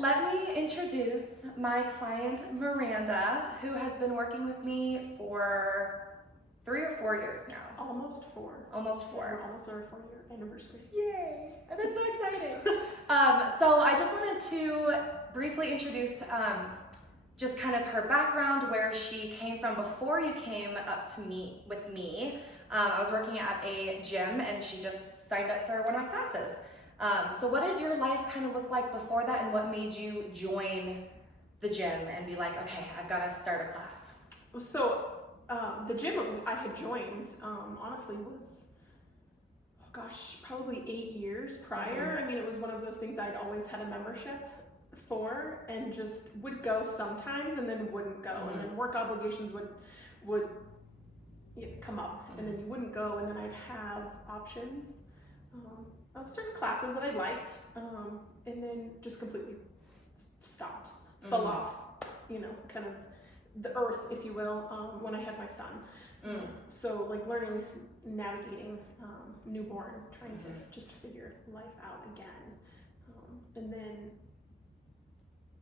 let me introduce my client, Miranda, who has been working with me for 3 or 4 years now. Almost 4. Almost 4. We're almost our 4-year anniversary. Yay! That's so exciting. So I just wanted to briefly introduce just kind of her background, where she came from before you came up to meet with me. I was working at a gym and she just signed up for one of my classes. So what did your life kind of look like before that, and what made you join the gym and be like, okay, I've got to start a class? So the gym I had joined, honestly, was, oh gosh, probably 8 years prior. I mean, it was one of those things I'd always had a membership for, and just would go sometimes and then wouldn't go, and then work obligations would come up, and then you wouldn't go, and then I'd have options of certain classes that I liked, and then just completely stopped, fell off, kind of the earth, if you will, when I had my son. So like learning, navigating newborn, trying to just figure life out again. And then,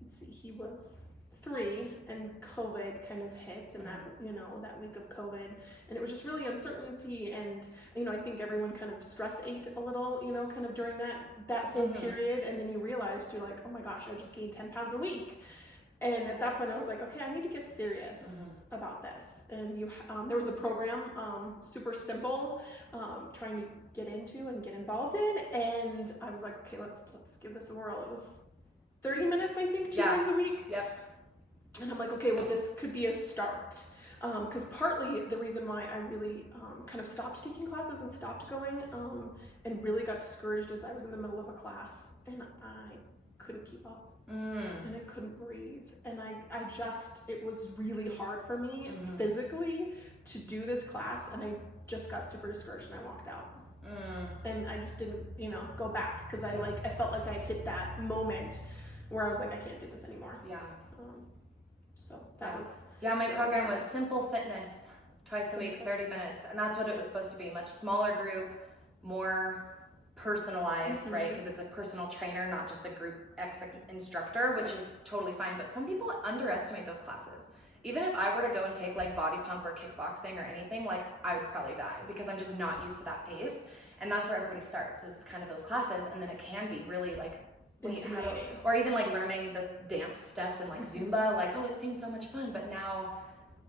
let's see, he was 3 and COVID kind of hit, and that, that week of COVID, and it was just really uncertainty, and I think everyone kind of stress ate a little, kind of during that whole period, and then you realized, you're like, oh my gosh, I just gained 10 pounds a week. And at that point I was like, okay, I need to get serious about this. And there was a program, super simple, trying to get into and get involved in, and I was like, okay, let's give this a whirl. It was 30 minutes, I think, 2 times a week. Yep. And I'm like, okay, well, this could be a start. Because partly the reason why I really kind of stopped taking classes and stopped going, and really got discouraged, is I was in the middle of a class and I couldn't keep up. And I couldn't breathe, and it was really hard for me physically to do this class, and I just got super discouraged and I walked out. And I just didn't, go back, because I felt like I hit that moment where I was like, I can't do this anymore. Yeah. So that was. Yeah, my program was simple fitness, twice a week, 30 minutes, and that's what it was supposed to be. Much smaller group, more personalized, right? Because it's a personal trainer, not just a group instructor, which is totally fine. But some people underestimate those classes. Even if I were to go and take like body pump or kickboxing or anything, I would probably die, because I'm just not used to that pace. And that's where everybody starts, is kind of those classes, and then it can be really or even learning the dance steps and Zumba, oh, it seems so much fun, but now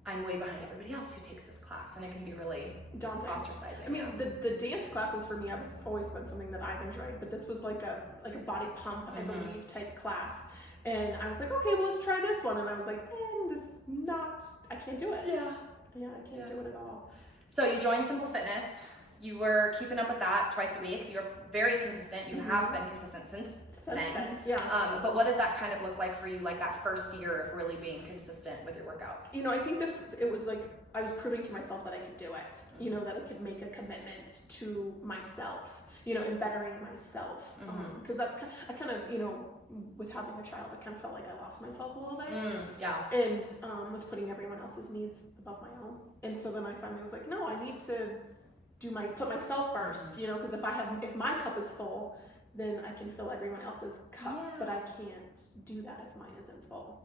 I'm way behind everybody else who takes this class, and it can be really daunting, ostracizing. I mean, the dance classes for me have always been something that I've enjoyed, but this was like a body pump, I believe, type class, and I was like, okay, well, let's try this one, and I was like, I can't do it. Yeah, I can't do it at all. So you joined Simple Fitness. You were keeping up with that twice a week. You're very consistent. You have been consistent since then. Yeah. But what did that kind of look like for you, that first year of really being consistent with your workouts? I think that it was I was proving to myself that I could do it, that I could make a commitment to myself, and bettering myself. Because that's I kind of, with having a child, I kind of felt like I lost myself a little bit. Yeah. And was putting everyone else's needs above my own. And so then I finally was like, no, I need to put myself first, because if my cup is full, then I can fill everyone else's cup, but I can't do that if mine isn't full.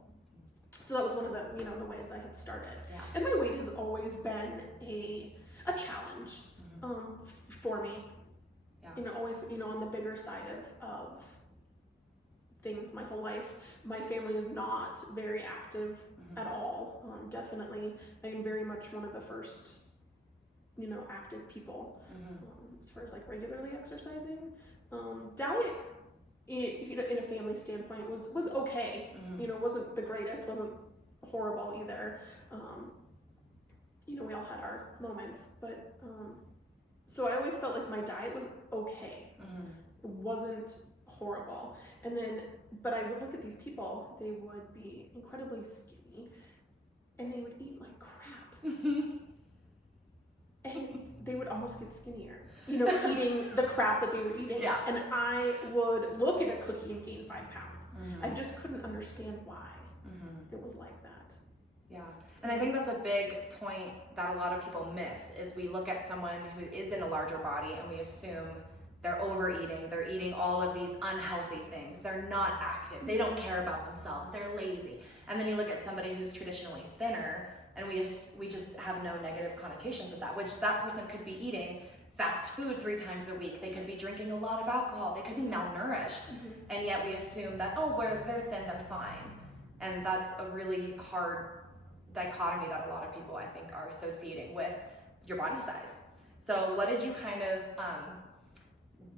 So that was one of the, the ways I had started. Yeah. And my weight has always been a challenge for me. Yeah. Always, on the bigger side of things my whole life. My family is not very active at all. Definitely, I am very much one of the first, active people as far as regularly exercising. Diet, in a family standpoint, was okay. Wasn't the greatest, wasn't horrible either. We all had our moments, but so I always felt like my diet was okay. It wasn't horrible. And then, but I would look at these people, they would be incredibly skinny, and they would eat like crap. And they would almost get skinnier, eating the crap that they were eating. Yeah. And I would look at a cookie and gain 5 pounds. I just couldn't understand why it was like that. Yeah. And I think that's a big point that a lot of people miss, is we look at someone who is in a larger body and we assume they're overeating, they're eating all of these unhealthy things, they're not active, they don't care about themselves, they're lazy. And then you look at somebody who's traditionally thinner, and we just have no negative connotations with that, which that person could be eating fast food 3 times a week, they could be drinking a lot of alcohol, they could be malnourished, and yet we assume that, oh, they're thin, they're fine. And that's a really hard dichotomy that a lot of people, I think, are associating with your body size. So what did you kind of,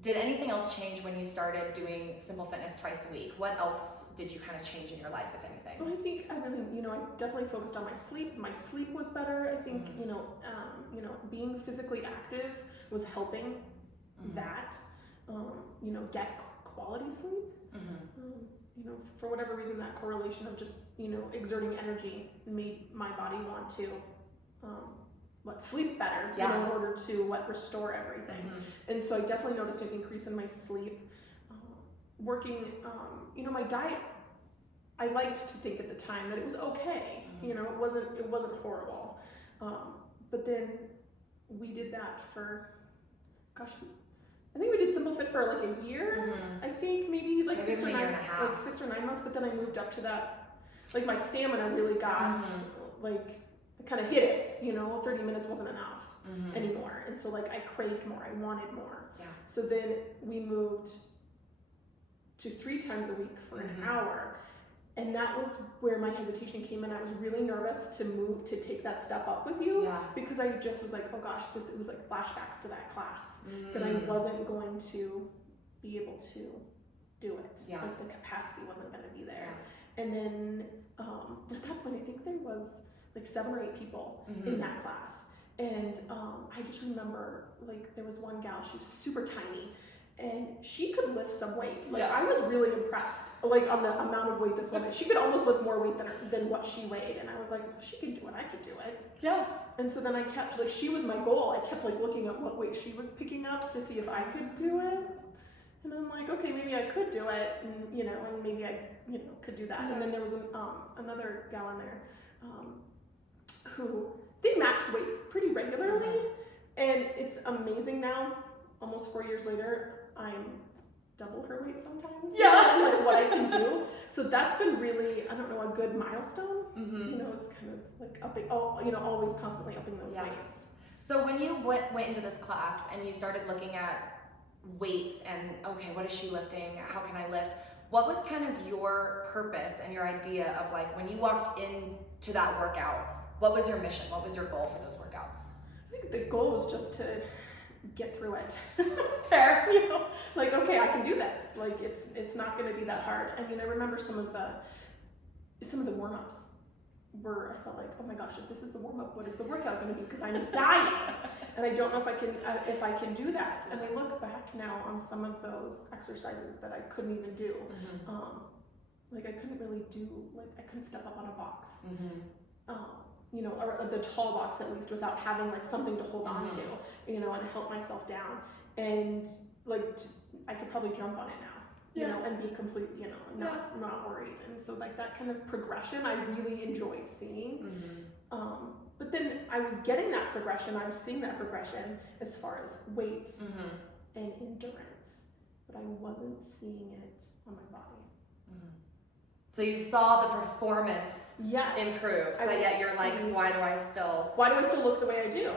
did anything else change when you started doing Simple Fitness twice a week? What else did you kind of change in your life, if anything? Well, I think I really, I definitely focused on my sleep. My sleep was better. I think, being physically active was helping that, get quality sleep. For whatever reason, that correlation of just, exerting energy made my body want to, sleep better, in order to restore everything. And so I definitely noticed an increase in my sleep. Working, my diet, I liked to think at the time that it was okay. It wasn't horrible. But then we did that for, I think we did Simple Fit for like a year. I think maybe 6 or 9 months. But then I moved up to that. Like my stamina really got I kind of hit it. 30 minutes wasn't enough anymore, and so I craved more. I wanted more. Yeah. So then we moved to 3 times a week for an hour. And that was where my hesitation came in. I was really nervous to take that step up with you because I just was like, oh gosh, it was like flashbacks to that class that I wasn't going to be able to do it. Yeah. Like the capacity wasn't going to be there. Yeah. And then at that point, I think there was 7 or 8 people in that class. And I just remember there was one gal, she was super tiny. And she could lift some weight. I was really impressed, on the amount of weight this woman. She could almost lift more weight than what she weighed. And I was like, if she can do it, I could do it. Yeah. And so then I kept, she was my goal. I kept looking at what weight she was picking up to see if I could do it. And I'm like, okay, maybe I could do it. And, and maybe I, could do that. And then there was another gal in there who, they matched weights pretty regularly. And it's amazing now, almost 4 years later, I'm double her weight sometimes. Yeah. What I can do. So that's been really, I don't know, a good milestone. It's kind of upping, always constantly upping those weights. So when you went into this class and you started looking at weights and, okay, what is she lifting? How can I lift? What was kind of your purpose and your idea of when you walked into that workout, what was your mission? What was your goal for those workouts? I think the goal was just to get through it. Fair. Okay, I can do this. It's not going to be that hard. I mean, I remember some of the warm-ups were, I felt like, oh my gosh, if this is the warm-up, what is the workout going to be? Because I'm dying. And I don't know if I can do that. And I look back now on some of those exercises that I couldn't even do. I couldn't really do, I couldn't step up on a box. Or the tall box at least, without having something to hold on to, and help myself down. And I could probably jump on it now, and be completely, not worried. And so that kind of progression I really enjoyed seeing. But then I was getting that progression, I was seeing that progression as far as weights and endurance, but I wasn't seeing it on my body. So you saw the performance improve, but yet you're why do I still look the way I do?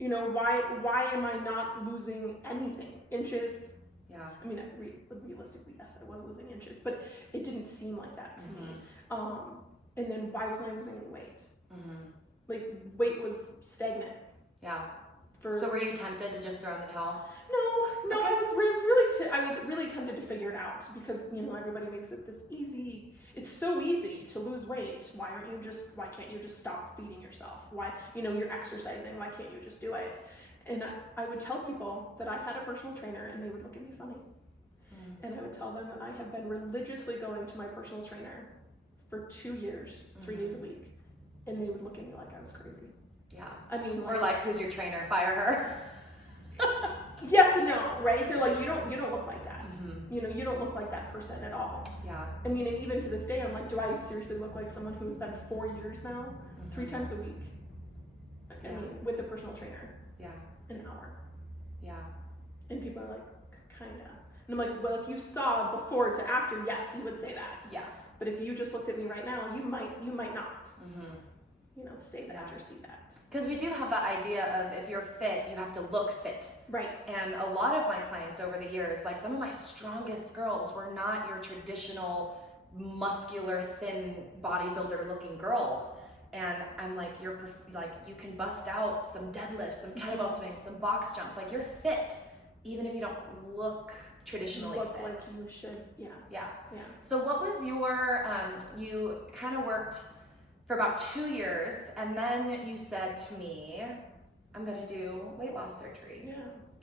Why am I not losing anything? Inches? Yeah. I mean, realistically, yes, I was losing inches, but it didn't seem like that to me. And then why wasn't I losing any weight? Weight was stagnant. Yeah. So were you tempted to just throw in the towel? No, okay. I was really tempted to figure it out because, everybody makes it this easy. It's so easy to lose weight. Why can't you just stop feeding yourself? Why, you're exercising. Why can't you just do it? And I would tell people that I had a personal trainer and they would look at me funny. And I would tell them that I have been religiously going to my personal trainer for 2 years, 3 days a week. And they would look at me like I was crazy. Yeah. I mean, or who's your trainer? Fire her. Yes and no, right? They're like, you don't look like that. You don't look like that person at all. Yeah. I mean, and even to this day, I'm like, do I seriously look like someone who's been 4 years now, 3 times a week? I mean, with a personal trainer. Yeah. An hour. Yeah. And people are like, kinda. And I'm like, well, if you saw before to after, yes, you would say that. Yeah. But if you just looked at me right now, you might not, say that Yeah. or see that. Because we do have that idea of if you're fit, you have to look fit. Right. And a lot of my clients over the years, like some of my strongest girls were not your traditional muscular, thin bodybuilder looking girls. And I'm like, you can bust out some deadlifts, some kettlebell swings, some box jumps. Like you're fit, even if you don't look traditionally Look fit. like you should, yes. Yeah. Yeah. So what was your, you kind of worked for about 2 years, and then you said to me, I'm gonna do weight loss surgery. Yeah.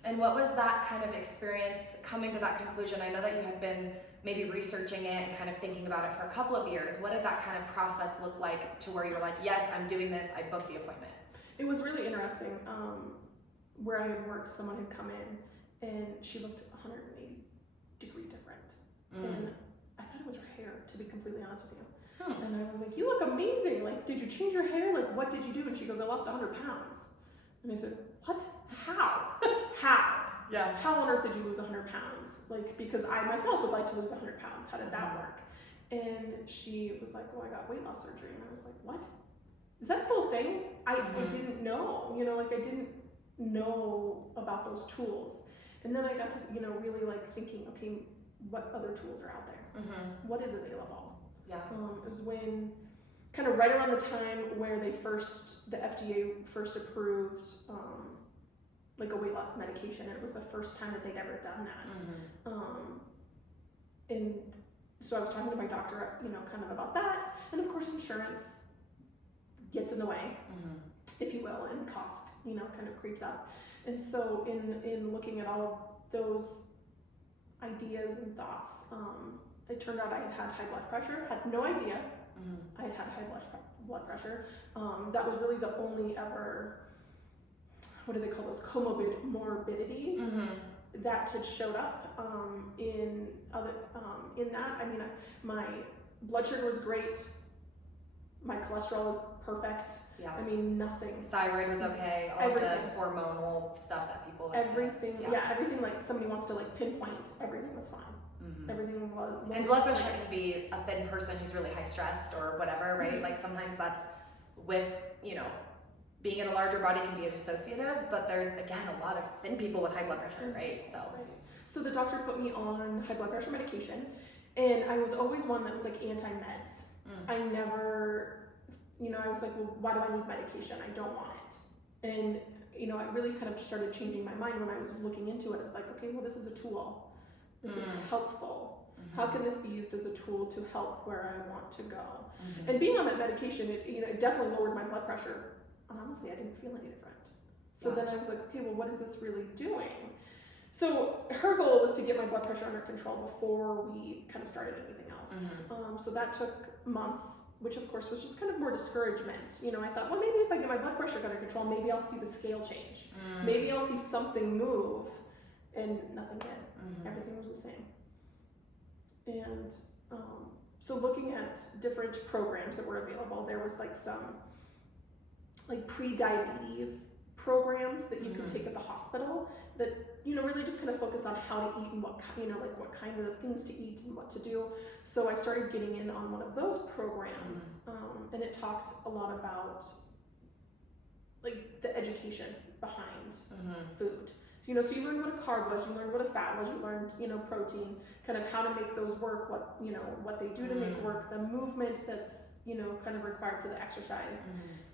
And what was that kind of experience coming to that conclusion? I know that you had been maybe researching it and kind of thinking about it for a couple of years. What did that kind of process look like to where you were like, yes, I'm doing this, I booked the appointment? It was really interesting. Where I had worked, someone had come in and she looked 180 degree different. And I thought it was her hair, to be completely honest with you. And I was like, you look amazing. Like, did you change your hair? Like, what did you do? And she goes, I lost 100 pounds. And I said, what? How? How? Yeah. How on earth did you lose 100 pounds? Like, because I myself would like to lose 100 pounds. How did that work? And she was like, oh, I got weight loss surgery. And I was like, what? Is that still a thing? I didn't know, I didn't know about those tools. And then I got to, really like thinking, okay, what other tools are out there? What is available? Yeah. It was when, kind of right around the time where the FDA first approved, like a weight loss medication. It was the first time that they'd ever done that. And so I was talking to my doctor, kind of about that. And of course, insurance gets in the way, if you will, and cost, kind of creeps up. And so in looking at all of those ideas and thoughts, it turned out I had had high blood pressure, had no idea I had had high blood pressure. That was really the only ever, what do they call those, comorbidities that had showed up in that. I mean, my blood sugar was great, my cholesterol was perfect. Yeah. I mean, nothing. Thyroid was okay. All Everything. the hormonal stuff that people like Everything. to, Everything. Like somebody wants to like pinpoint. Everything was fine. Everything was. And blood pressure can be a thin person who's really high stressed or whatever, right? Like sometimes that's with being in a larger body can be dissociative, but there's again a lot of thin people with high blood pressure, right? So the doctor put me on high blood pressure medication, and I was always one that was like anti-meds. I never, I was like, well, why do I need medication? I don't want it. And, I really kind of just started changing my mind when I was looking into it. I was like, okay, well, this is a tool. This is helpful. How can this be used as a tool to help where I want to go? And being on that medication, it definitely lowered my blood pressure. And honestly, I didn't feel any different. So then I was like, okay, well, what is this really doing? So her goal was to get my blood pressure under control before we kind of started anything else. So that took months, which of course was just kind of more discouragement. I thought, well, maybe if I get my blood pressure under control, maybe I'll see the scale change. Maybe I'll see something move. And nothing did. Everything was the same. And so looking at different programs that were available, there was like some like pre-diabetes programs that you could take at the hospital that really just kind of focus on how to eat and what what kind of things to eat and what to do. So I started getting in on one of those programs, and it talked a lot about like the education behind food. So you learned what a carb was, you learned what a fat was, you learned protein, kind of how to make those work, what what they do to make work, the movement that's kind of required for the exercise,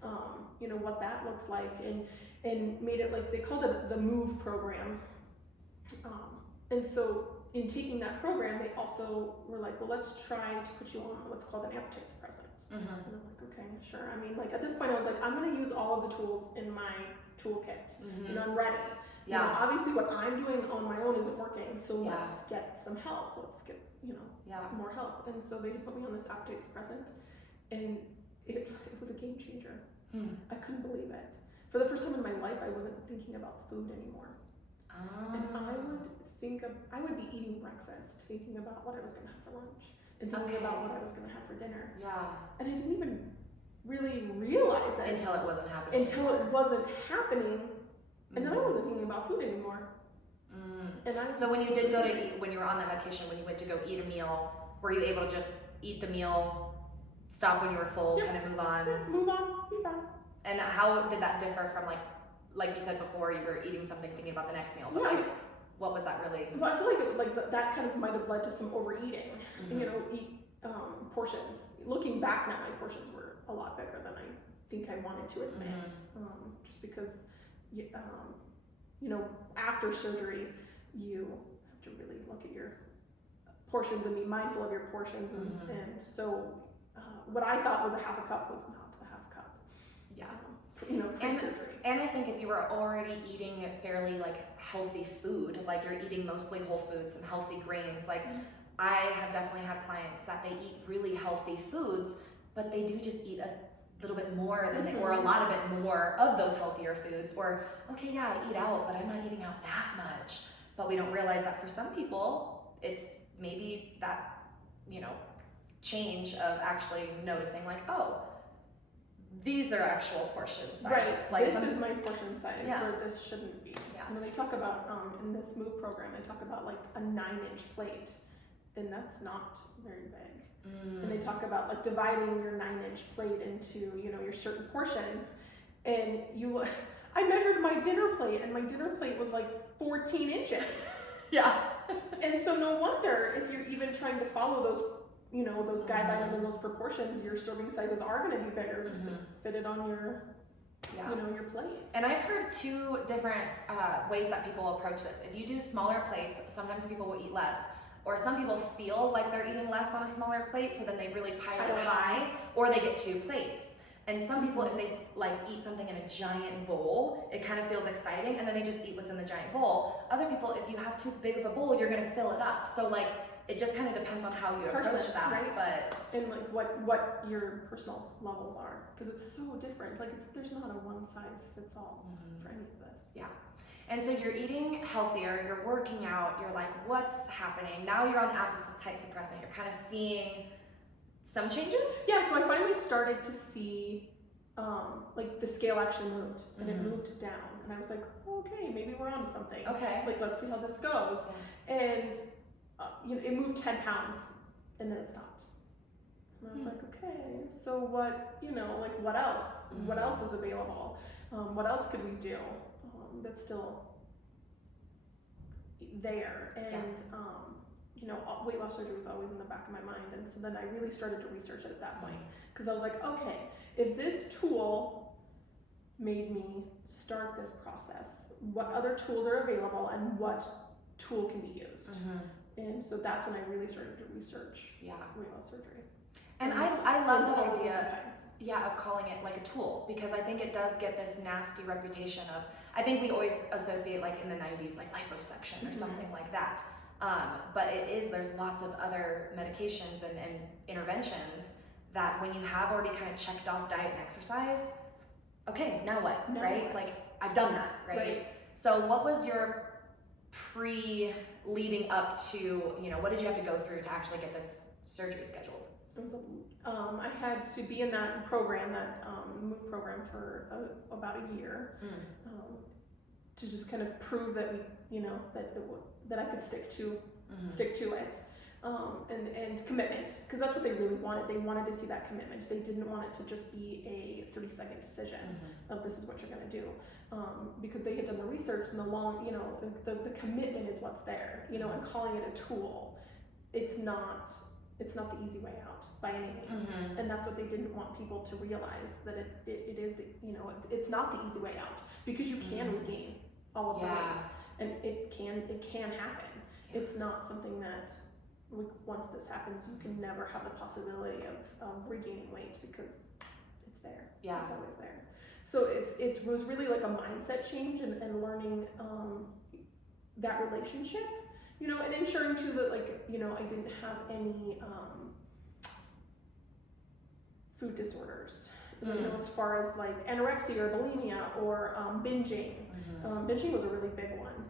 what that looks like, and made it like they called it the MOVE program. And so in taking that program, they also were like, well, let's try to put you on what's called an appetite suppressant. And I'm like, okay, sure. I mean, like at this point, I was like, I'm going to use all of the tools in my toolkit, and I'm ready. Yeah. Obviously, what I'm doing on my own isn't working, so let's get some help. Let's get more help. And so they put me on this appetite suppressant, and it was a game changer. I couldn't believe it. For the first time in my life, I wasn't thinking about food anymore. And I would be eating breakfast, thinking about what I was going to have for lunch, and thinking about what I was going to have for dinner. Yeah. And I didn't even really realize it until it wasn't happening. And then I wasn't thinking about food anymore. And I was So when you did go to eat, when you were on that medication, when you went to go eat a meal, were you able to just eat the meal, stop when you were full, Yeah. kind of move on? Yeah, move on, be fine. And how did that differ from like you said before, you were eating something thinking about the next meal, but Yeah, like, what was that really? Well, I feel like that kind of might have led to some overeating. Mhm. You know, eat portions. Looking back now, my portions were a lot bigger than I think I wanted to admit. Just because, you know, after surgery, you have to really look at your portions and be mindful of your portions. And so, what I thought was a half a cup was not a half a cup. Yeah. You know, pre-surgery. And I think if you were already eating fairly like healthy food, like you're eating mostly whole foods and healthy grains, like I have definitely had clients that they eat really healthy foods, but they do just eat a little bit more than or a lot of it more of those healthier foods. Or, okay, yeah, I eat out, but I'm not eating out that much. But we don't realize that for some people, it's maybe that, you know, change of actually noticing like, oh, these are actual portion sizes. Right, Like this is my portion size where this shouldn't be. Yeah. You know, they talk about, in this MOVE program, they talk about like a 9-inch plate, and that's not very big. And they talk about like dividing your 9-inch plate into, you know, your certain portions. And I measured my dinner plate, and my dinner plate was like 14 inches. Yeah. And so no wonder if you're even trying to follow those, you know, those guidelines and those proportions, your serving sizes are going to be bigger just to fit it on your, you know, your plate. And I've heard two different ways that people approach this. If you do smaller plates, sometimes people will eat less. Or some people feel like they're eating less on a smaller plate, so then they really pile it high, or they get 2 plates. And some people, if they like eat something in a giant bowl, it kind of feels exciting, and then they just eat what's in the giant bowl. Other people, if you have too big of a bowl, you're gonna fill it up. So like, it just kind of depends on how you approach that. Right? But and like what your personal levels are, because it's so different. Like there's not a one size fits all for any of this. Yeah. And so you're eating healthier, you're working out, you're like, what's happening? Now you're on the appetite suppressant, you're kind of seeing some changes? Yeah, so I finally started to see, like the scale actually moved, and it moved down. And I was like, okay, maybe we're onto something. Okay. Like, let's see how this goes. And, you know, it moved 10 pounds, and then it stopped. And I was like, okay, so what, you know, like what else? What else is available? What else could we do that's still there? And, you know, weight loss surgery was always in the back of my mind. And so then I really started to research it at that point. Because I was like, okay, if this tool made me start this process, what other tools are available and what tool can be used? And so that's when I really started to research weight loss surgery. And I love that idea. Yeah, of calling it like a tool, because I think it does get this nasty reputation of, I think we always associate like in the 90s, like liposuction or something like that. But there's lots of other medications and interventions that when you have already kind of checked off diet and exercise, okay, now what, right? Like, I've done that, right? So what was your leading up to, you know, what did you have to go through to actually get this surgery scheduled? It was I had to be in that program, that MOVE program, for about a year, to just kind of prove that we, you know, that I could stick to it, and commitment, because that's what they really wanted. They wanted to see that commitment. They didn't want it to just be a 30-second decision of this is what you're going to do, because they had done the research and the long, you know, the commitment is what's there, you know, and calling it a tool, it's not the easy way out by any means. And that's what they didn't want people to realize, that it is the, you know, it's not the easy way out, because you can regain all of the weight, and it can happen. It's not something that once this happens, you can never have the possibility of regaining weight, because it's there. It's always there. So it was really like a mindset change, and learning that relationship, you know, and ensuring too that, like, you know, I didn't have any food disorders, you know, as far as like anorexia or bulimia or binging. Binging was a really big one,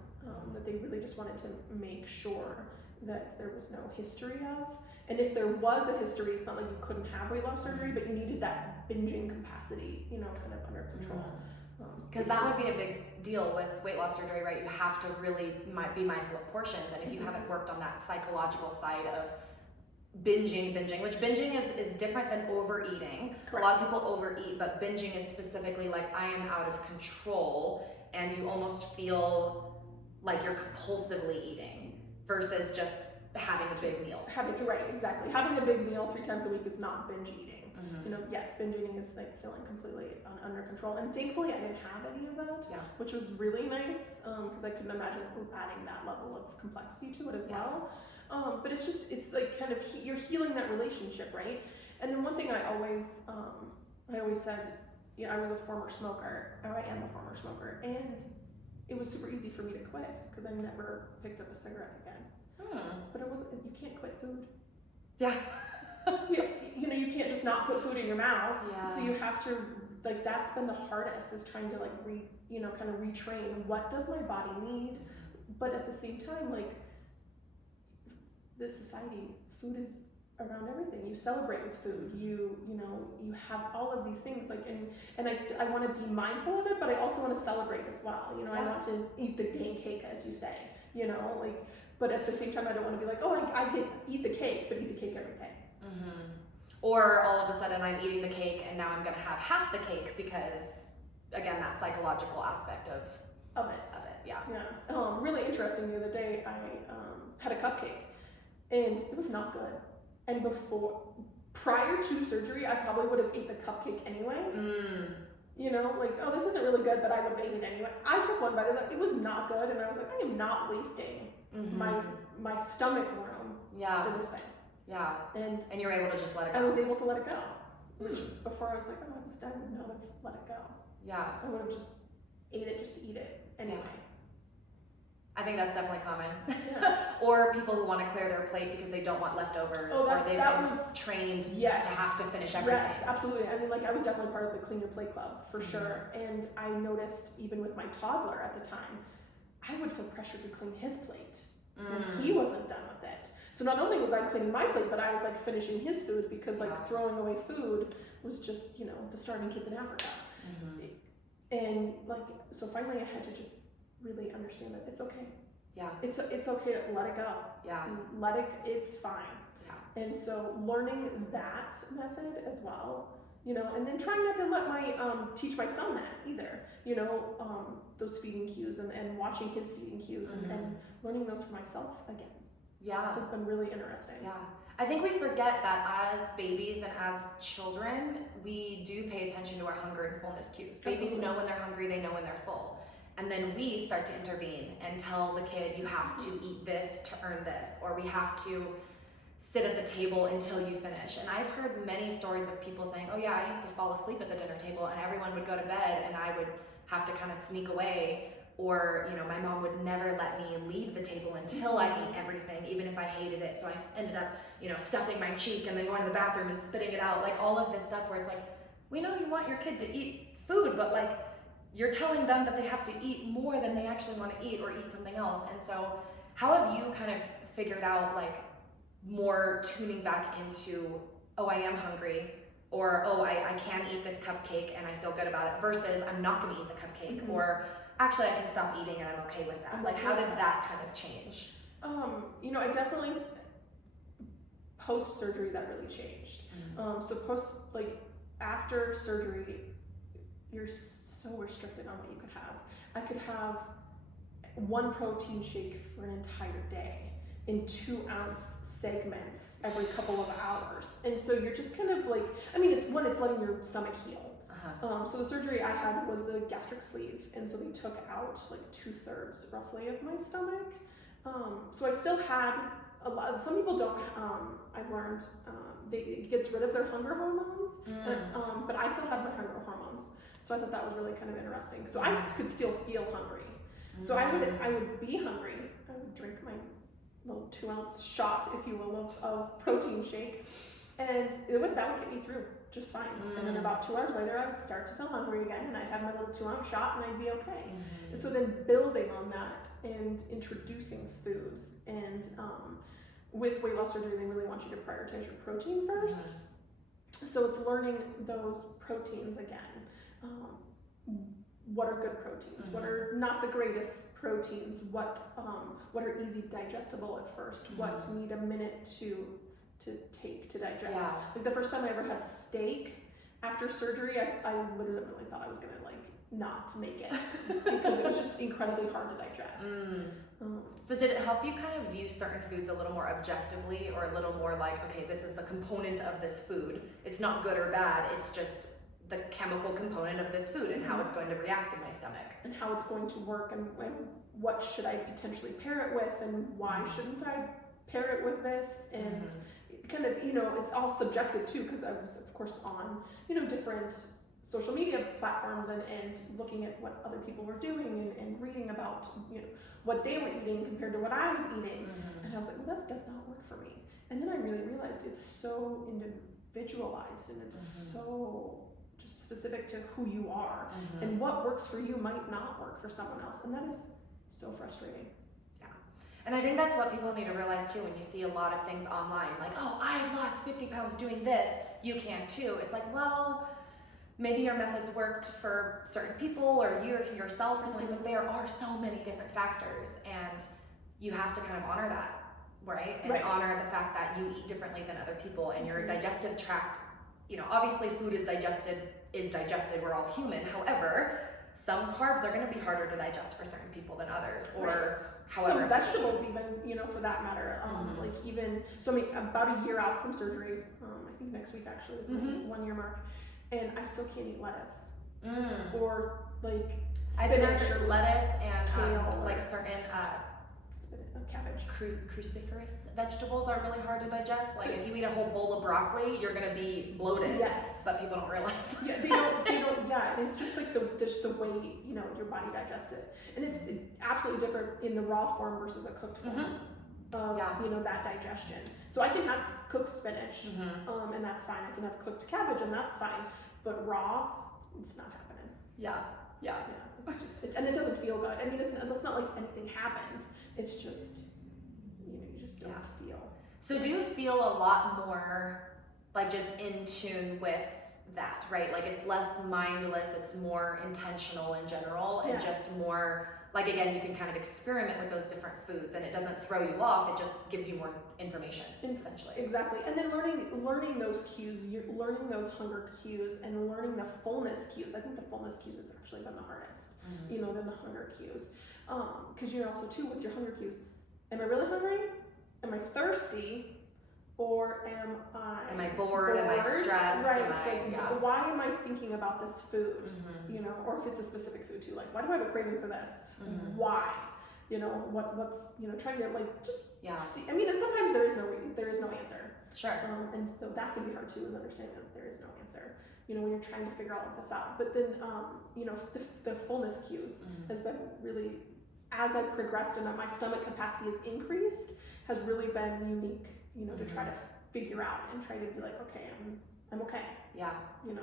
that they really just wanted to make sure that there was no history of. And if there was a history, it's not like you couldn't have weight loss surgery, but you needed that binging capacity, you know, kind of under control. Because that would be a big deal with weight loss surgery, right? You have to really be mindful of portions, and if you haven't worked on that psychological side of binging, which binging is different than overeating. Correct. A lot of people overeat, but binging is specifically like I am out of control, and you almost feel like you're compulsively eating versus just having a big meal. Right, exactly. Having a big meal 3 times a week is not binge eating. Mm-hmm. You know, yes, binge eating is like feeling completely under control, and thankfully I didn't have any of that, Yeah. which was really nice because I couldn't imagine adding that level of complexity to it as well. But it's just, it's like kind of you're healing that relationship, right? And then one thing I always said, you know, I was a former smoker, or I am a former smoker, and it was super easy for me to quit because I never picked up a cigarette again. But it wasn't, you can't quit food. Yeah. You know, you can't just not put food in your mouth. Yeah. So you have to, like, that's been the hardest, is trying to like kind of retrain what does my body need, but at the same time, like, this society, food is around everything. You celebrate with food. You know, you have all of these things, like, and I want to be mindful of it, but I also want to celebrate as well. You know, I want to eat the dang cake, as you say. You know, like, but at the same time, I don't want to be like, oh, I can eat the cake, but eat the cake every day. Mm-hmm. Or all of a sudden I'm eating the cake and now I'm gonna have half the cake because, again, that psychological aspect of it. Yeah. Really interesting. The other day, I had a cupcake, and it was not good. And prior to surgery, I probably would have ate the cupcake anyway. You know, like, oh, this isn't really good, but I would have eaten it anyway. I took one bite of it. It was not good, and I was like, I am not wasting my stomach room for this thing. Yeah. And you're able to just let it go. I was able to let it go. Which before I was like, oh, I would not have let it go. Yeah. I would have just ate it just to eat it anyway. Yeah. I think that's definitely common. Yeah. Or people who want to clear their plate because they don't want leftovers, or they've been trained to have to finish everything. Yes, absolutely. I mean, like, I was definitely part of the Clean Your Plate Club, for sure. And I noticed, even with my toddler at the time, I would feel pressured to clean his plate when he wasn't done with it. So not only was I cleaning my plate, but I was like finishing his food, because like throwing away food was just, you know, the starving kids in Africa. And like, so finally I had to just really understand that it's okay. Yeah. It's okay to let it go. Yeah. It's fine. Yeah. And so learning that method as well, you know, and then trying not to let my teach my son that either, you know, those feeding cues and watching his feeding cues and learning those for myself again. Yeah. Has been really interesting. Yeah. I think we forget that as babies and as children, we do pay attention to our hunger and fullness cues. Babies know when they're hungry, they know when they're full. And then we start to intervene and tell the kid, you have to eat this to earn this, or we have to sit at the table until you finish. And I've heard many stories of people saying, oh yeah, I used to fall asleep at the dinner table and everyone would go to bed and I would have to kind of sneak away. Or, you know, my mom would never let me leave the table until I ate everything, even if I hated it. So I ended up, you know, stuffing my cheek and then going to the bathroom and spitting it out. Like all of this stuff where it's like, we know you want your kid to eat food, but like you're telling them that they have to eat more than they actually want to eat, or eat something else. And so how have you kind of figured out like more tuning back into, oh, I am hungry, or oh, I can eat this cupcake and I feel good about it, versus I'm not going to eat the cupcake, or actually I can stop eating and I'm okay with that. Like, how did that kind of change? You know, I definitely, post-surgery, that really changed. So after surgery, you're so restricted on what you could have. I could have one protein shake for an entire day in 2-ounce segments every couple of hours. And so you're just kind of like, I mean, it's letting your stomach heal. So the surgery I had was the gastric sleeve, and so they took out like 2/3 roughly of my stomach. So I still had a lot. Some people don't. I've learned it gets rid of their hunger hormones, but I still had my hunger hormones. So I thought that was really kind of interesting. So I could still feel hungry. So I would be hungry. I would drink my little 2-ounce shot, if you will, of protein shake, and that would get me through just fine. And then about 2 hours later, I would start to feel hungry again, and I'd have my little 2-ounce shot, and I'd be okay. And so then building on that and introducing foods, and with weight loss surgery, they really want you to prioritize your protein first. So it's learning those proteins again. what are good proteins, what are not the greatest proteins, what are easy digestible at first, what need a minute to take to digest. Yeah. Like the first time I ever had steak after surgery, I legitimately thought I was gonna like not make it because it was just incredibly hard to digest. So did it help you kind of view certain foods a little more objectively, or a little more like, okay, this is the component of this food. It's not good or bad, it's just the chemical component of this food and how it's going to react in my stomach. And how it's going to work, and what should I potentially pair it with, and why shouldn't I pair it with this, and kind of, you know, it's all subjective too, because I was of course on, you know, different social media platforms and looking at what other people were doing and reading about, you know, what they were eating compared to what I was eating. And I was like, well, that does not work for me. And then I really realized it's so individualized, and it's so just specific to who you are, and what works for you might not work for someone else, and that is so frustrating. And I think that's what people need to realize too, when you see a lot of things online, like, oh, I've lost 50 pounds doing this, you can too. It's like, well, maybe your methods worked for certain people, or you or yourself or something, but there are so many different factors, and you have to kind of honor that, right? And honor the fact that you eat differently than other people, and your digestive tract, you know, obviously food is digested, we're all human. However, some carbs are gonna be harder to digest for certain people than others, or however. Some vegetables even, you know, for that matter. Like even, so I mean, about a year out from surgery, I think next week actually is the 1 year mark, and I still can't eat lettuce. Or like spinach or lettuce and kale, like certain cabbage. cruciferous vegetables are really hard to digest. Like if you eat a whole bowl of broccoli, you're gonna be bloated. Yes. But people don't realize that. Yeah, they don't, yeah, and it's just like the way, you know, your body digests it. And it's absolutely different in the raw form versus a cooked form of, you know, that digestion. So I can have cooked spinach, and that's fine. I can have cooked cabbage, and that's fine. But raw, it's not happening. Yeah. It's just, and it doesn't feel good. I mean, it's not like anything happens. It's just, you know, you just don't feel. So do you feel a lot more like just in tune with that, right? Like it's less mindless, it's more intentional in general, and just more like, again, you can kind of experiment with those different foods, and it doesn't throw you off, it just gives you more information, essentially. Exactly. And then learning those cues, you're learning those hunger cues, and learning the fullness cues. I think the fullness cues has actually been the hardest, you know, than the hunger cues. Because you're also too with your hunger cues. Am I really hungry? Am I thirsty? Or am I bored? Am I stressed? Right. Why am I thinking about this food? You know, or if it's a specific food too, like why do I have a craving for this? Why? You know, what's, you know, trying to like just see. I mean, and sometimes there is no answer. Sure. And so that can be hard too, is understanding that there is no answer. You know, when you're trying to figure all of this out. But then, you know, the fullness cues has been really, as I've progressed and my stomach capacity has increased, has really been unique. You know, to try to figure out and try to be like, okay, I'm okay. Yeah. You know.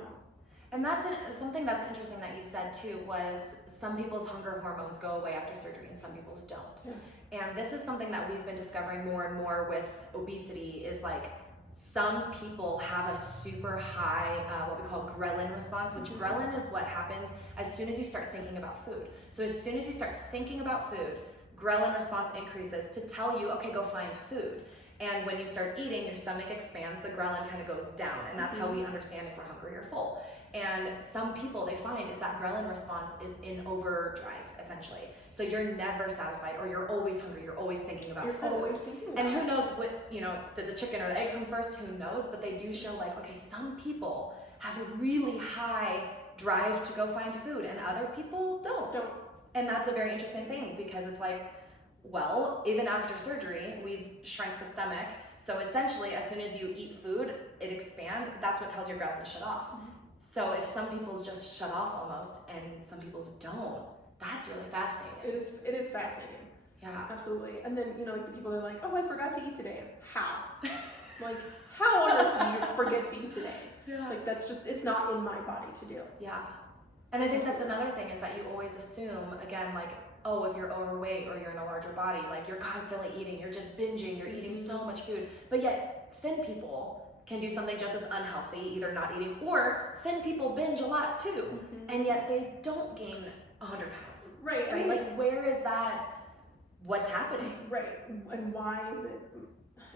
And that's something that's interesting that you said too, was some people's hunger hormones go away after surgery and some people's don't. And this is something that we've been discovering more and more with obesity, is like some people have a super high, what we call ghrelin response, which ghrelin is what happens as soon as you start thinking about food. So as soon as you start thinking about food, ghrelin response increases to tell you, okay, go find food. And when you start eating, your stomach expands, the ghrelin kind of goes down, and that's how we understand if we're hungry or full. And some people, they find is that ghrelin response is in overdrive, essentially. So you're never satisfied, or you're always hungry, you're always thinking about food. Always thinking about and who knows what, you know, did the chicken or the egg come first? Who knows? But they do show like, okay, some people have a really high drive to go find food, and other people don't. And that's a very interesting thing, because it's like, well, even after surgery, we've shrank the stomach. So essentially, as soon as you eat food, it expands. That's what tells your ghrelin to shut off. So if some people's just shut off almost, and some people's don't, that's really fascinating. It is fascinating. Yeah, absolutely. And then, you know, like the people are like, oh, I forgot to eat today. How? Like, how on earth did you forget to eat today? Like, that's just, it's not in my body to do. Yeah. And I think that's another thing, is that you always assume, again, like, oh, if you're overweight or you're in a larger body, like you're constantly eating, you're just binging, you're eating so much food. But yet, thin people can do something just as unhealthy, either not eating, or thin people binge a lot too, and yet they don't gain 100 pounds. Right. Right? Like, where is that? What's happening? Right. And why is it?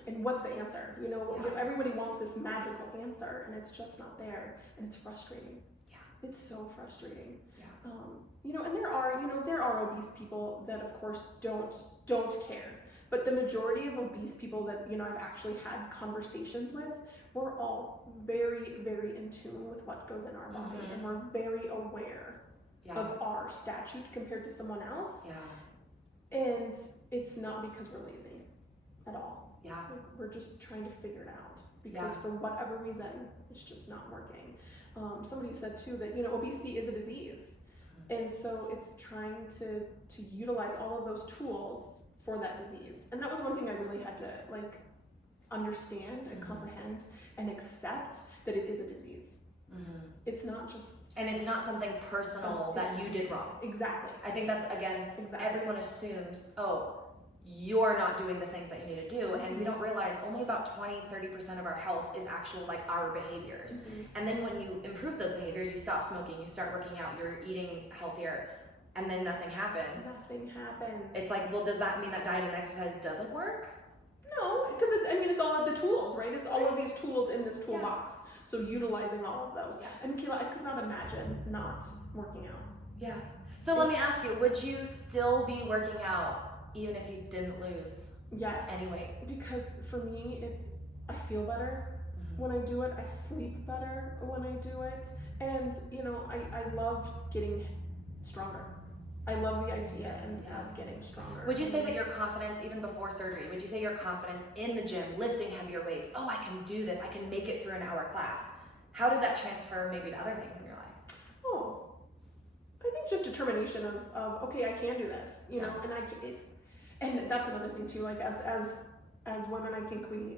And what's the answer? You know, everybody wants this magical answer, and it's just not there, and it's frustrating. Yeah. It's so frustrating. Yeah. You know, and there are obese people that, of course, don't care. But the majority of obese people that, you know, I've actually had conversations with, we're all very, very in tune with what goes in our body, and we're very aware of our statute compared to someone else. Yeah. And it's not because we're lazy at all. Yeah. Like, we're just trying to figure it out because for whatever reason, it's just not working. Somebody said too that, you know, obesity is a disease. And so it's trying to utilize all of those tools for that disease. And that was one thing I really had to like understand and comprehend and accept, that it is a disease. It's not just... And it's not something personal that you did wrong. Exactly. I think that's, again, everyone assumes, oh, you're not doing the things that you need to do, and we don't realize only about 20-30% of our health is actual, like, our behaviors. And then when you improve those behaviors, you stop smoking, you start working out, you're eating healthier, and then nothing happens. Nothing happens. It's like, well, does that mean that diet and exercise doesn't work? No, because it's all of the tools, right? It's all of these tools in this toolbox. So utilizing all of those. And Kayla, I could not imagine not working out. Yeah. So let me ask you, would you still be working out even if you didn't lose any weight? Because for me, I feel better when I do it. I sleep better when I do it. And, you know, I love getting stronger. I love the idea of getting stronger. Would you say that your confidence, even before surgery, would you say your confidence in the gym, lifting heavier weights, oh, I can do this, I can make it through an hour class, how did that transfer maybe to other things in your life? Oh, I think just determination of okay, I can do this, you know, and that's another thing too, like as women, I think we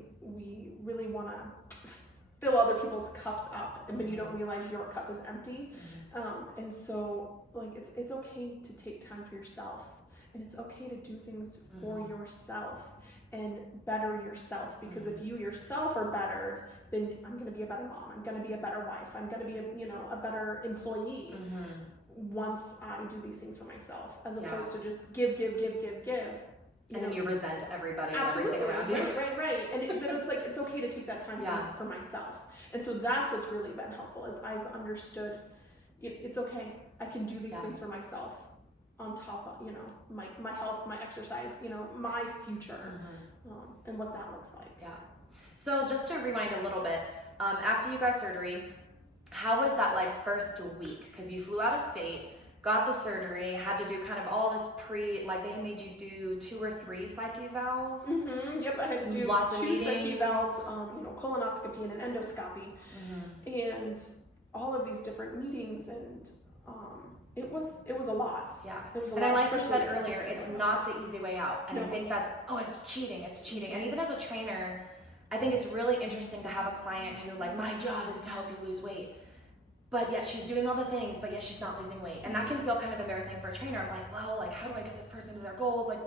really want to fill other people's cups up, but you don't realize your cup is empty. And so, like, it's okay to take time for yourself, and it's okay to do things for yourself and better yourself, because if you yourself are bettered, then I'm going to be a better mom, I'm going to be a better wife, I'm going to be a better employee once I do these things for myself, as opposed to just give. And then you resent everybody and Absolutely. everything around you. Right. But it's like, it's okay to take that time for myself. And so that's what's really been helpful, is I've understood it's okay. I can do these things for myself on top of, you know, my health, my exercise, you know, my future, and what that looks like. Yeah. So just to rewind a little bit, after you got surgery, how was that like first week? Because you flew out of state, got the surgery, had to do kind of all this like they made you do 2 or 3 psych evals. Yep, I had to do lots of 2 psych meetings. evals, you know, colonoscopy and an endoscopy, and all of these different meetings, and it was a lot. Yeah. It was a and lot, I like you especially said earlier, it's not the easy way out. And I think that's, it's cheating. And even as a trainer, I think it's really interesting to have a client who, like, my job is to help you lose weight, but yet she's doing all the things, but yet she's not losing weight. And that can feel kind of embarrassing for a trainer, of like, well, like, how do I get this person to their goals? Like,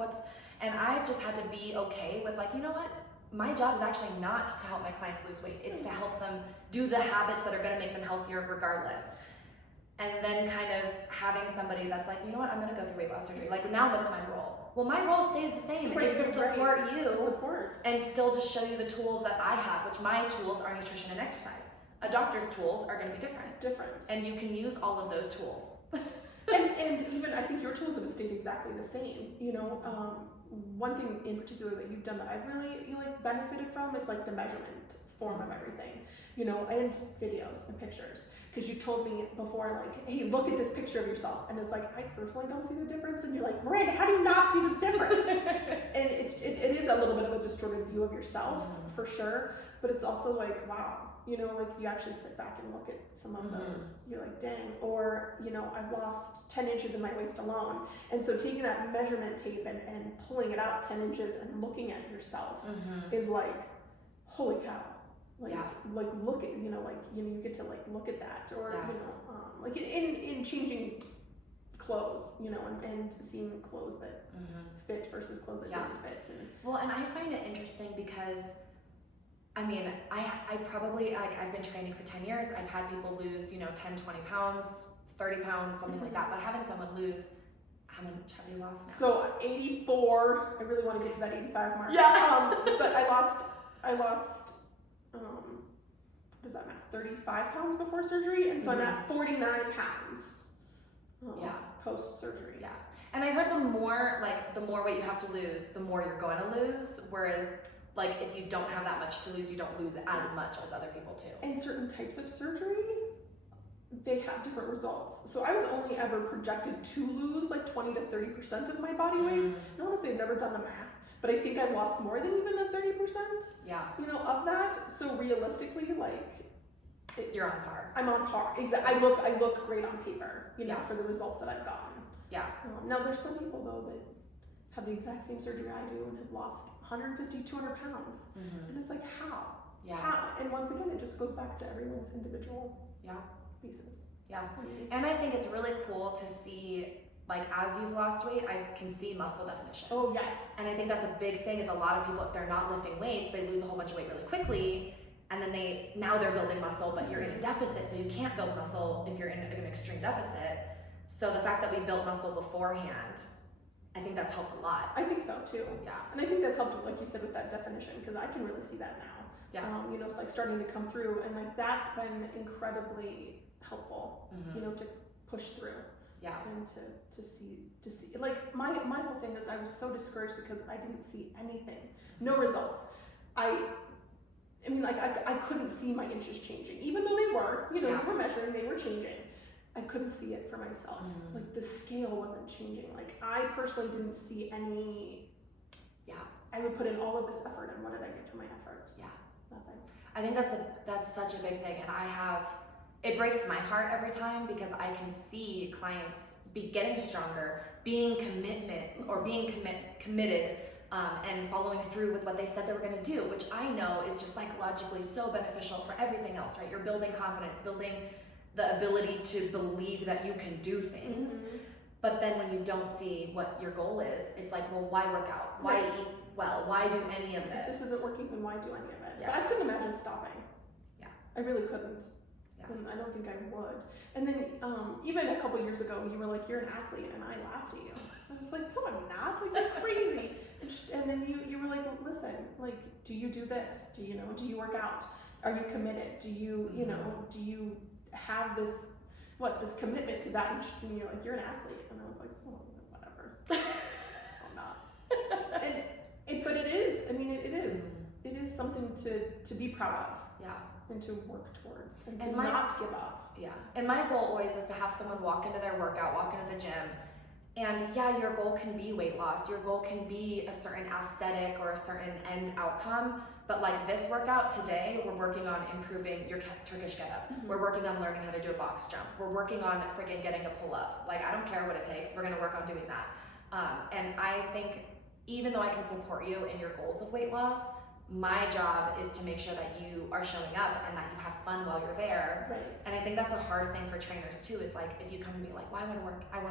and I've just had to be okay with, like, you know what? My job is actually not to help my clients lose weight. It's to help them do the habits that are going to make them healthier regardless. And then kind of having somebody that's like, you know what, I'm going to go through weight loss surgery. Like, now what's my role? Well, my role stays the same. It's to support you and still just show you the tools that I have, which my tools are nutrition and exercise. A doctor's tools are going to be different. And you can use all of those tools. and even, I think your tools have stayed exactly the same. You know, one thing in particular that you've done that I've really benefited from is like the measurement form of everything, you know, and videos and pictures. Because you've told me before, like, hey, look at this picture of yourself, and it's like, I personally don't see the difference, and you're like, Miranda, how do you not see this difference? And it is a little bit of a distorted view of yourself, for sure, but it's also like, wow, you know, like, you actually sit back and look at some of those, you're like, dang. Or, you know, I've lost 10 inches in my waist alone, and so taking that measurement tape and pulling it out 10 inches and looking at yourself is like, holy cow. Like look at, you know, like, you know, you get to like look at that, or you know, like in changing clothes, you know, and seeing clothes that fit versus clothes that don't fit. And well, and I find it interesting because I mean, I probably, like, I've been training for 10 years. I've had people lose, 10, 20 pounds, 30 pounds, something like that. But having someone lose, how much have you lost now? So 84, I really want to get to that 85 mark. Yeah. But I lost, what is that math? 35 pounds before surgery. And so I'm at 49 pounds post surgery. Yeah. And I heard the more weight you have to lose, the more you're going to lose. Whereas, like, if you don't have that much to lose, you don't lose as much as other people do. And certain types of surgery, they have different results. So I was only ever projected to lose like 20 to 30% of my body weight. And honestly, I've never done the math, but I think I've lost more than even the 30%. Yeah. Of that. So realistically, you're on par. I'm on par. Exactly. I look great on paper, for the results that I've gotten. Yeah. Now there's some people though that have the exact same surgery I do and have lost 150, 200 pounds. And it's like, how? Yeah. How? And once again, it just goes back to everyone's individual pieces. Yeah. And I think it's really cool to see, like, as you've lost weight, I can see muscle definition. Oh, yes. And I think that's a big thing is a lot of people, if they're not lifting weights, they lose a whole bunch of weight really quickly. And then now they're building muscle, but you're in a deficit. So you can't build muscle if you're in an extreme deficit. So the fact that we built muscle beforehand, I think that's helped a lot. I think so too. Yeah. And I think that's helped, like you said, with that definition, because I can really see that now. Yeah. It's like starting to come through, and like that's been incredibly helpful, to push through. Yeah. And to see like my whole thing is I was so discouraged because I didn't see anything, no results. I mean, like I couldn't see my inches changing, even though they were, we were measuring, they were changing. I couldn't see it for myself. Like the scale wasn't changing. Like I personally didn't see any. Yeah. I would put in all of this effort, and what did I get for my effort? Yeah. Nothing. I think that's such a big thing, and it breaks my heart every time because I can see clients be getting stronger, being committed, and following through with what they said they were going to do, which I know is just psychologically so beneficial for everything else, right? You're building confidence, building the ability to believe that you can do things. But then when you don't see what your goal is, it's like, well, why work out? Why eat well? Why do any of this? If this isn't working, then why do any of it? Yeah. But I couldn't imagine stopping. Yeah. I really couldn't. Yeah. And I don't think I would. And then even a couple years ago, you were like, you're an athlete, and I laughed at you. I was like, no, I'm not. Like, you're crazy. And then you were like, well, listen, like, do you do this? Do you work out? Are you committed? Do you have this commitment to that? And you're like, you're an athlete. And I was like, oh, whatever. I'm not. But it is, I mean, it is something to be proud of. Yeah. And to work towards and to not give up. Yeah. And my goal always is to have someone walk into their workout, walk into the gym. And yeah, your goal can be weight loss. Your goal can be a certain aesthetic or a certain end outcome. But like this workout today, we're working on improving your Turkish get-up. We're working on learning how to do a box jump. We're working on freaking getting a pull-up. Like, I don't care what it takes. We're going to work on doing that. And I think even though I can support you in your goals of weight loss, my job is to make sure that you are showing up and that you have fun while you're there. Right. And I think that's a hard thing for trainers too, is like, if you come to me like, well, I want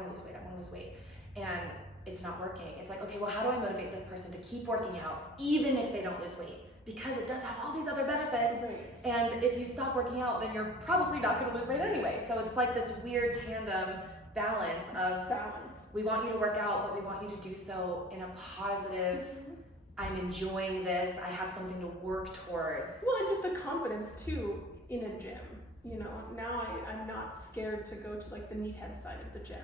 to lose weight. And it's not working. It's like, okay, well, how do I motivate this person to keep working out even if they don't lose weight? Because it does have all these other benefits. Right. And if you stop working out, then you're probably not going to lose weight anyway. So it's like this weird tandem balance of we want you to work out, but we want you to do so in a positive, I'm enjoying this, I have something to work towards. Well, and just the confidence too in a gym. Now I'm not scared to go to like the meathead side of the gym.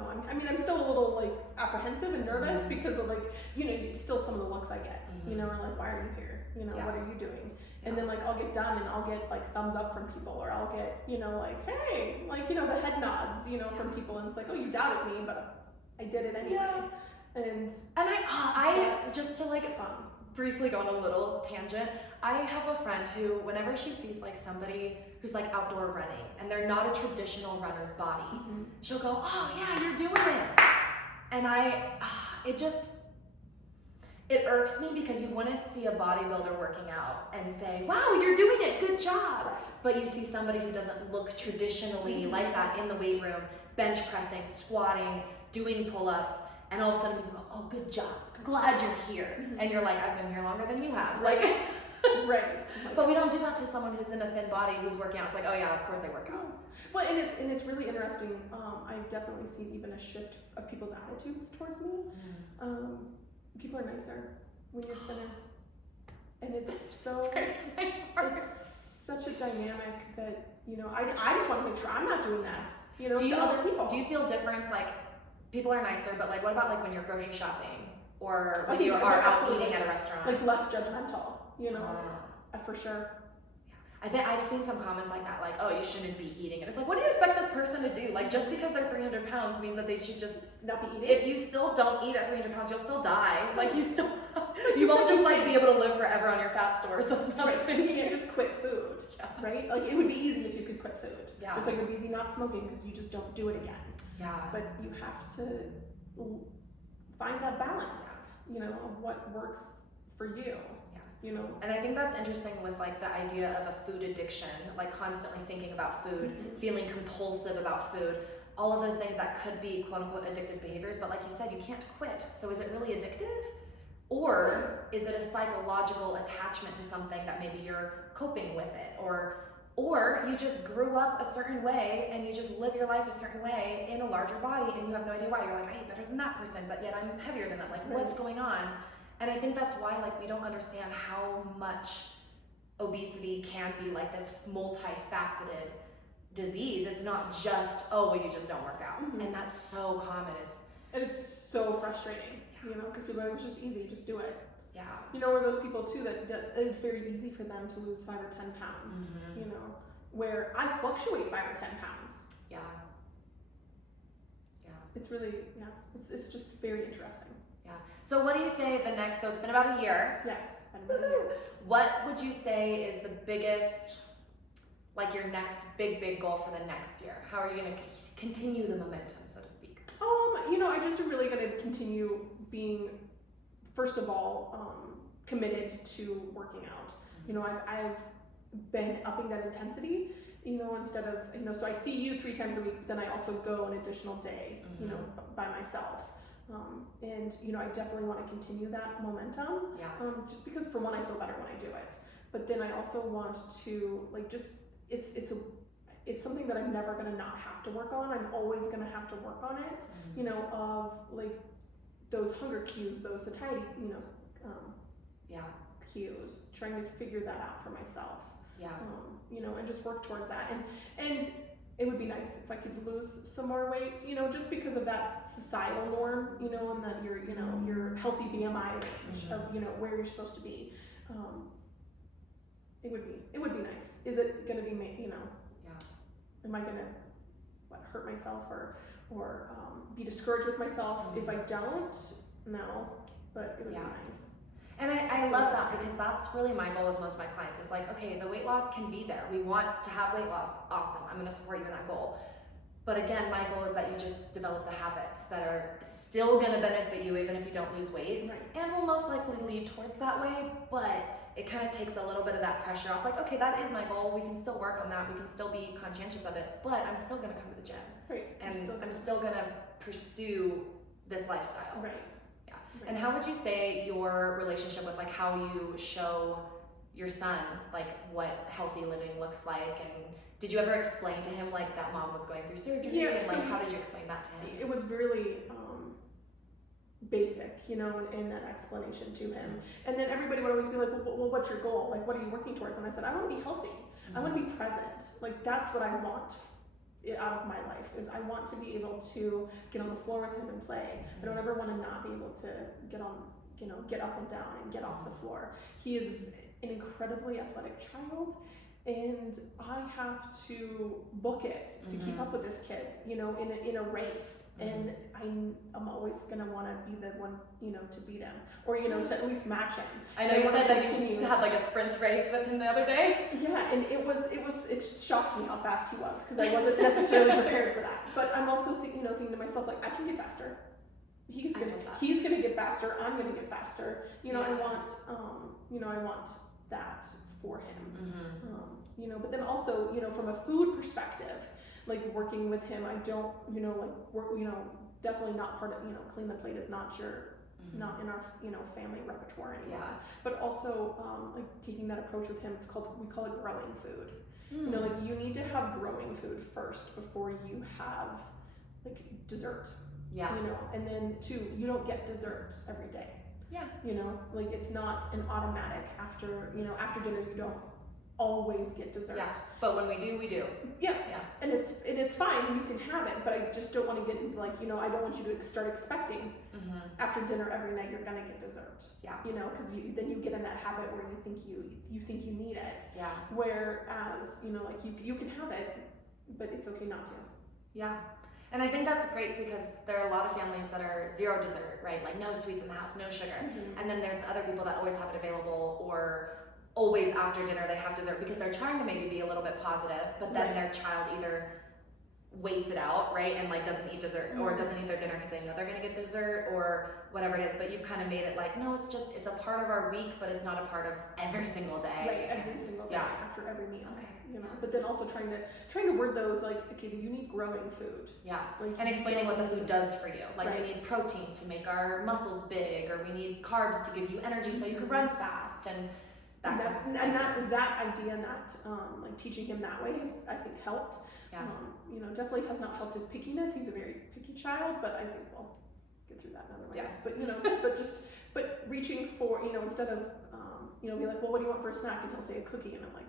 I'm still a little like apprehensive and nervous because of like, still some of the looks I get, are like, why are you here? What are you doing? And then like I'll get done and I'll get like thumbs up from people, or I'll get, like, hey, like, the head nods, from people, and it's like, oh, you doubted me, but I did it anyway. Yeah. And I just to like briefly go on a little tangent, I have a friend who, whenever she sees like somebody who's like outdoor running and they're not a traditional runner's body, she'll go, oh yeah, you're doing it. And it irks me because you wouldn't see a bodybuilder working out and say, wow, you're doing it, good job. But you see somebody who doesn't look traditionally like that in the weight room, bench pressing, squatting, doing pull-ups, and all of a sudden people go, oh, good job, glad you're here. And you're like, I've been here longer than you have. Like, Right. Like, But we don't do that to someone who's in a thin body who's working out. It's like, oh yeah, of course they work out. well, and it's really interesting. I've definitely seen even a shift of people's attitudes towards me. People are nicer when you're thinner, and it's so it's such a dynamic that I just want to make sure I'm not doing that. To other people. Do you feel difference? Like people are nicer, but like what about like when you're grocery shopping or I when think you they're are out absolutely, eating at a restaurant? like less judgmental, for sure. I think I've seen some comments like that, like, oh, you shouldn't be eating. And it's like, what do you expect this person to do? Like, just because they're 300 pounds means that they should just not be eating. If you still don't eat at 300 pounds, you'll still die. Like, you won't just like be able to live forever on your fat stores. That's not a thing. You can't just quit food, right? Like, it would be easy if you could quit food. Yeah. Just like it would be easy not smoking because you just don't do it again. Yeah. But you have to find that balance, of what works for you. And I think that's interesting with like the idea of a food addiction, like constantly thinking about food, feeling compulsive about food, all of those things that could be quote unquote addictive behaviors, but like you said, you can't quit. So is it really addictive? Or is it a psychological attachment to something that maybe you're coping with it? Or you just grew up a certain way and you just live your life a certain way in a larger body and you have no idea why. You're like, I eat better than that person, but yet I'm heavier than them. Like, what's going on? And I think that's why like we don't understand how much obesity can be like this multifaceted disease. It's not just, oh, well, you just don't work out. And that's so common. And it's so frustrating, because people are like, it's just easy, just do it. Yeah. Or those people too that it's very easy for them to lose 5 or 10 pounds, where I fluctuate 5 or 10 pounds. Yeah. Yeah. It's really, it's just very interesting. Yeah. So what do you say so it's been about a year. Yes. Been about a year. What would you say is the biggest, like your next big goal for the next year? How are you going to continue the momentum, so to speak? I just am really going to continue being, first of all, committed to working out. I've been upping that intensity, instead of, so I see you 3 times a week, but then I also go an additional day, by myself. And I definitely want to continue that momentum. Yeah. Just because for one, I feel better when I do it, but then I also want to it's something that I'm never going to not have to work on. I'm always going to have to work on it, of like those hunger cues, those satiety, cues, trying to figure that out for myself. Yeah. And just work towards that. And it would be nice if I could lose some more weight, just because of that societal norm, and that your healthy BMI range of, where you're supposed to be. It would be nice. Is it going to be, am I going to hurt myself or be discouraged with myself if I don't? No, but it would be nice. And I love that because that's really my goal with most of my clients. It's like, okay, the weight loss can be there. We want to have weight loss. Awesome. I'm going to support you in that goal. But again, my goal is that you just develop the habits that are still going to benefit you even if you don't lose weight. Right. And will most likely lead towards that way. But it kind of takes a little bit of that pressure off. Like, okay, that is my goal. We can still work on that. We can still be conscientious of it. But I'm still going to come to the gym. Right. And I'm still going to pursue this lifestyle. Right. And how would you say your relationship with like how you show your son like what healthy living looks like, and did you ever explain to him like that mom was going through surgery, and like how did you explain that to him? It was really basic, in that explanation to him. And then everybody would always be like, well, what's your goal? Like, what are you working towards? And I said, I want to be healthy. I want to be present. Like, that's what I want out of my life, is I want to be able to get on the floor with him and play. I don't ever want to not be able to get on, get up and down and get off the floor. He is an incredibly athletic child, and I have to book it to keep up with this kid, in a race. And I'm always gonna want to be the one, to beat him, or to at least match him. I know you said that you had like a sprint race with him the other day. Yeah, and it shocked me how fast he was, because I wasn't necessarily prepared for that. But I'm also thinking to myself, like, I can get faster. He's gonna get faster. I'm gonna get faster. I want that for him. But then also, from a food perspective, like working with him, I don't, definitely not part of, clean the plate is not your not in our, family repertoire anymore. Yeah. But also, like taking that approach with him, we call it growing food. Mm. Like you need to have growing food first before you have like dessert. Yeah. And then two, you don't get dessert every day. Yeah. Like it's not an automatic after dinner you don't always get dessert. Yeah. But when we do, we do. Yeah. Yeah. And it's fine, you can have it, but I just don't want to get into like, I don't want you to start expecting after dinner every night you're gonna get dessert. Yeah. Because then you get in that habit where you think you need it. Yeah. Whereas, like you can have it, but it's okay not to. Yeah. And I think that's great because there are a lot of families that are zero dessert, right? Like no sweets in the house, no sugar. And then there's other people that always have it available, or always after dinner they have dessert because they're trying to maybe be a little bit positive, but then their child either waits it out, right, and like doesn't eat dessert or doesn't eat their dinner because they know they're gonna get dessert or whatever it is. But you've kind of made it like, no, it's a part of our week, but it's not a part of every single day. Right, every single day after every meal. Okay. But then also trying to word those like, okay, you need growing food. Yeah. Like, and explaining what the food does for you. Like we Right. need protein to make our muscles big, or we need carbs to give you energy so you can run fast, and that idea and that like teaching him that way has, I think, helped. Yeah. Definitely has not helped his pickiness. He's a very picky child, but I think we'll get through that in other ways. Yeah. But reaching for, instead of be like, well, what do you want for a snack? And he'll say a cookie, and I'm like,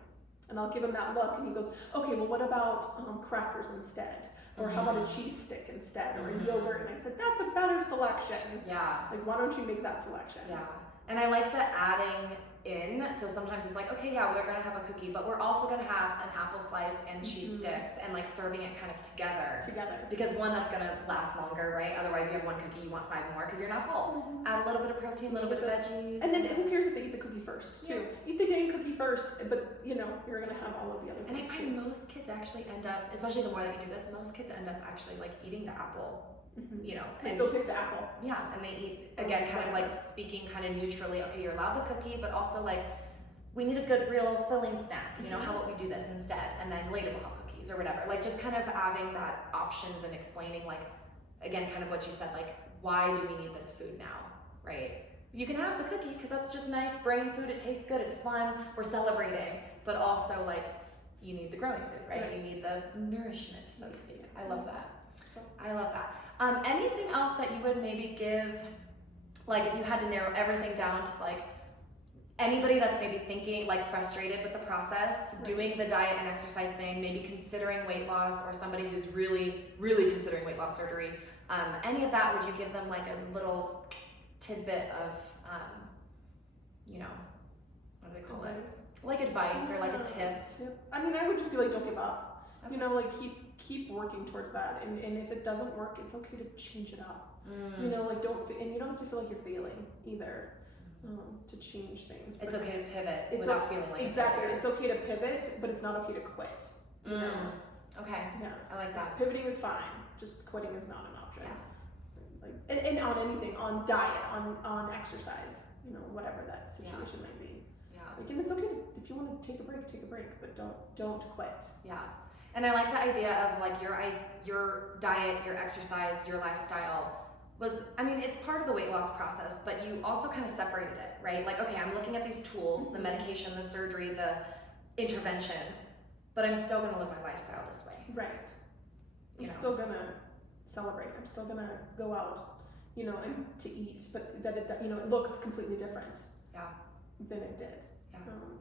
and I'll give him that look, and he goes, okay, well, what about crackers instead? Or how about a cheese stick instead, or a yogurt? And I said, that's a better selection. Yeah. Like, why don't you make that selection? Yeah. And I like the adding in. So sometimes it's like, okay, yeah, we're gonna have a cookie, but we're also gonna have an apple slice and cheese sticks, and like serving it kind of together. Because one, that's gonna last longer, right? Otherwise, you have one cookie, you want 5 more because you're not full. Add a little bit of protein, a little bit of veggies. And then who cares if they eat the cookie first, too? Eat the dang cookie first, but you're gonna have all of the other And I things. find most kids actually end up, especially the more that you do this, most kids end up actually like eating the apple. And they'll pick the apple. Yeah, and they eat, again, kind of like speaking kind of neutrally, okay, you're allowed the cookie, but also like, we need a good, real filling snack, how about we do this instead? And then later we'll have cookies or whatever. Like just kind of having that options and explaining like, again, kind of what you said, like, why do we need this food now, right? You can have the cookie because that's just nice brain food, it tastes good, it's fun, we're celebrating, but also like, you need the growing food, right? You need the nourishment, so to speak. I love that. I love that. Anything else that you would maybe give, like if you had to narrow everything down to like anybody that's maybe thinking, like frustrated with the process, doing the diet and exercise thing, maybe considering weight loss, or somebody who's really, really considering weight loss surgery, any of that, would you give them like a little tidbit of, what do they call it? Like advice or like a tip? I mean, I would just be like, don't give up. Okay. Like keep working towards that, and if it doesn't work, it's okay to change it up. Like and you don't have to feel like you're failing either. To change things. It's okay to pivot without feeling like exactly. It's okay to pivot, but it's not okay to quit. Okay. Yeah. I like that. Pivoting is fine. Just quitting is not an option. Yeah. And on anything, on diet, on exercise, whatever that situation might be. Yeah. And it's okay if you want to take a break, but don't quit. Yeah. And I like the idea of like your diet, your exercise, your lifestyle it's part of the weight loss process, but you also kind of separated it, right? Like, okay, I'm looking at these tools, the medication, the surgery, the interventions, but I'm still gonna live my lifestyle this way. Right. I'm still gonna celebrate. I'm still gonna go out, and to eat, but that it looks completely different. Yeah. Than it did.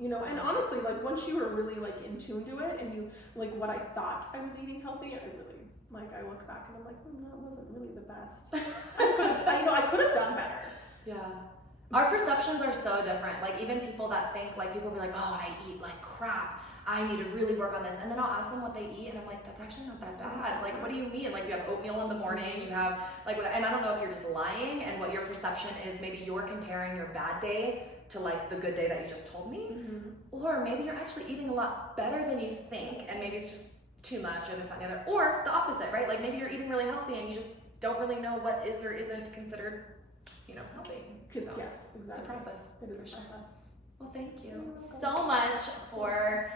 Yeah. And honestly, like once you were really like in tune to it, and you like what I thought I was eating healthy, I look back and I'm like, that wasn't really the best. I could have done better. Yeah. Our perceptions are so different. Like even people that think, like people will be like, oh, I eat like crap, I need to really work on this. And then I'll ask them what they eat and I'm like, that's actually not that bad. Like, what do you mean? Like you have oatmeal in the morning, you have like, and I don't know if you're just lying and what your perception is, maybe you're comparing your bad day to like the good day that you just told me. Or maybe you're actually eating a lot better than you think and maybe it's just too much or this, that, and the other. Or the opposite, right? Like maybe you're eating really healthy and you just don't really know what is or isn't considered, healthy. Yes, exactly. It's a process. It is a process. Well, thank you so much for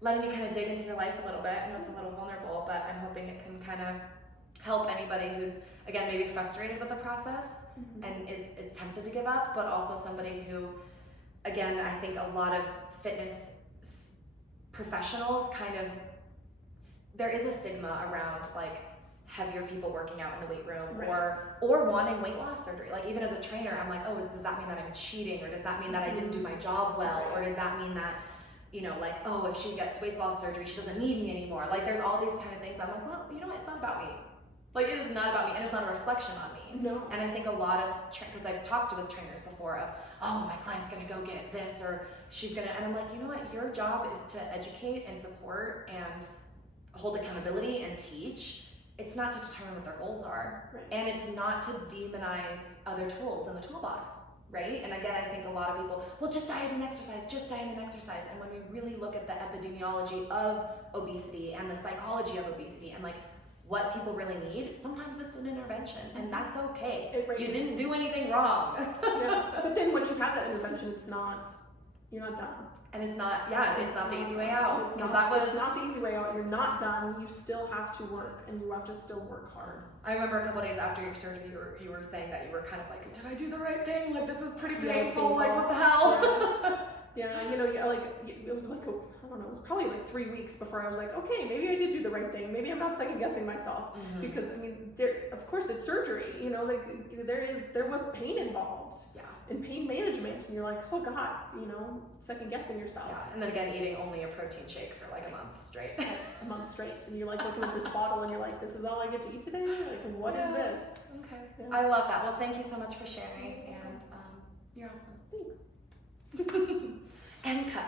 letting me kind of dig into your life a little bit. I know it's a little vulnerable, but I'm hoping it can kind of help anybody who's, again, maybe frustrated with the process and is tempted to give up, but also somebody who, again, I think a lot of fitness professionals there is a stigma around like heavier people working out in the weight room, or wanting weight loss surgery. Like even as a trainer, I'm like, oh, does that mean that I'm cheating, or does that mean that I didn't do my job well, or does that mean that, you know, like, oh, if she gets weight loss surgery, she doesn't need me anymore. Like there's all these kind of things. I'm like, well, you know what? It's not about me. Like it is not about me, and it's not a reflection on me. No. And I think a lot of, because I've talked with trainers before of, oh, my client's gonna go get this, or she's gonna, and I'm like, you know what? Your job is to educate and support and hold accountability and teach. It's not to determine what their goals are. Right. And it's not to demonize other tools in the toolbox, right? And again, I think a lot of people, well, just diet and exercise, just diet and exercise. And when we really look at the epidemiology of obesity and the psychology of obesity and like what people really need, sometimes it's an intervention, and that's okay. You didn't do anything wrong. Yeah. But then once you have that intervention, you're not done. And it's not the easy way out. It's not the easy way out. You're not done. You still have to work, and you have to still work hard. I remember a couple days after your surgery, you were saying that you were kind of like, did I do the right thing? Like this is pretty painful. Like what the hell? Yeah, you know, like it was like I don't know, it was probably like 3 weeks before I was like, okay, maybe I did do the right thing. Maybe I'm not second guessing myself, because I mean, of course it's surgery. You know, like there was pain involved. Yeah. And pain management, and you're like, oh God, you know, second guessing yourself. Yeah. And then again, eating only a protein shake for like a month straight. A month straight, and you're like looking at this bottle, and you're like, this is all I get to eat today. Like, what is this? Okay. Yeah. I love that. Well, thank you so much for sharing, and you're awesome. Thanks. And cut.